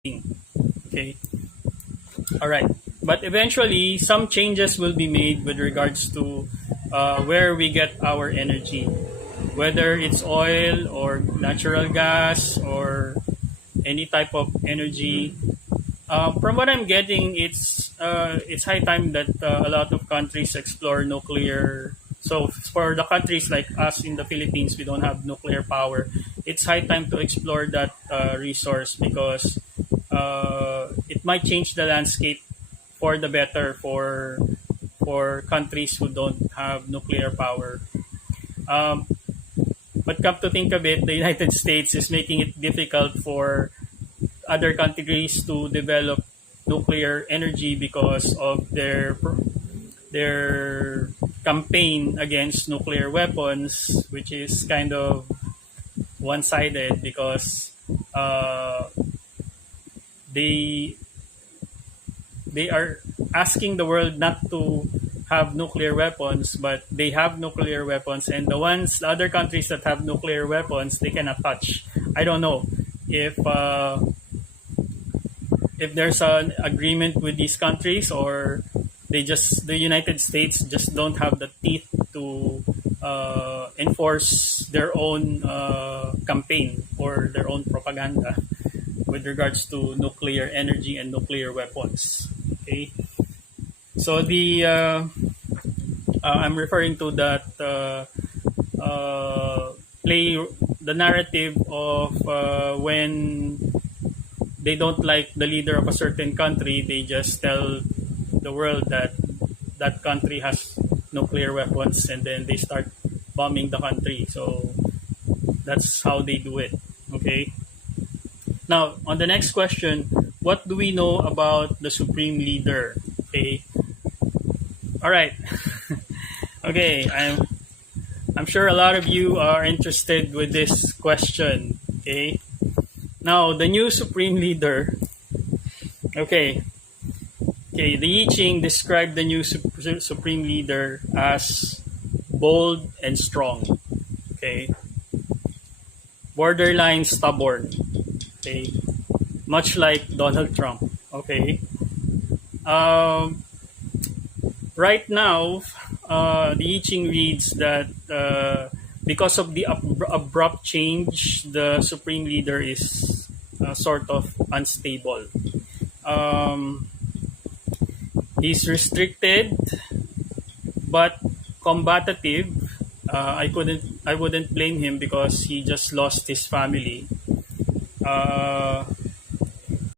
Okay. All right. But eventually, some changes will be made with regards to where we get our energy, whether it's oil or natural gas or any type of energy. From what I'm getting, it's high time that a lot of countries explore nuclear. So for the countries like us in the Philippines, we don't have nuclear power. It's high time to explore that resource because it might change the landscape for the better for countries who don't have nuclear power. Um, but come to think of it, the United States is making it difficult for other countries to develop nuclear energy because of their campaign against nuclear weapons, which is kind of one-sided because uh, they they are asking the world not to have nuclear weapons, but they have nuclear weapons, and the other countries that have nuclear weapons, they cannot touch. I don't know if if there's an agreement with these countries or the United States just don't have the teeth to enforce their own campaign or their own propaganda with regards to nuclear energy and nuclear weapons. Okay, so I'm referring to that play the narrative of when they don't like the leader of a certain country, they just tell the world that that country has nuclear weapons, and then they start bombing the country. So that's how they do it. Okay. Now, on the next question, what do we know about the supreme leader? Okay. All right. Okay. I'm sure a lot of you are interested with this question. Okay. Now, the new supreme leader. Okay. Okay. The I Ching described the new supreme leader as bold and strong. Okay. Borderline stubborn. Okay. Much like Donald Trump. Okay. Um, right now, the I Ching reads that because of the abrupt change, the supreme leader is sort of unstable. Um, he's restricted but combative. I wouldn't blame him because he just lost his family.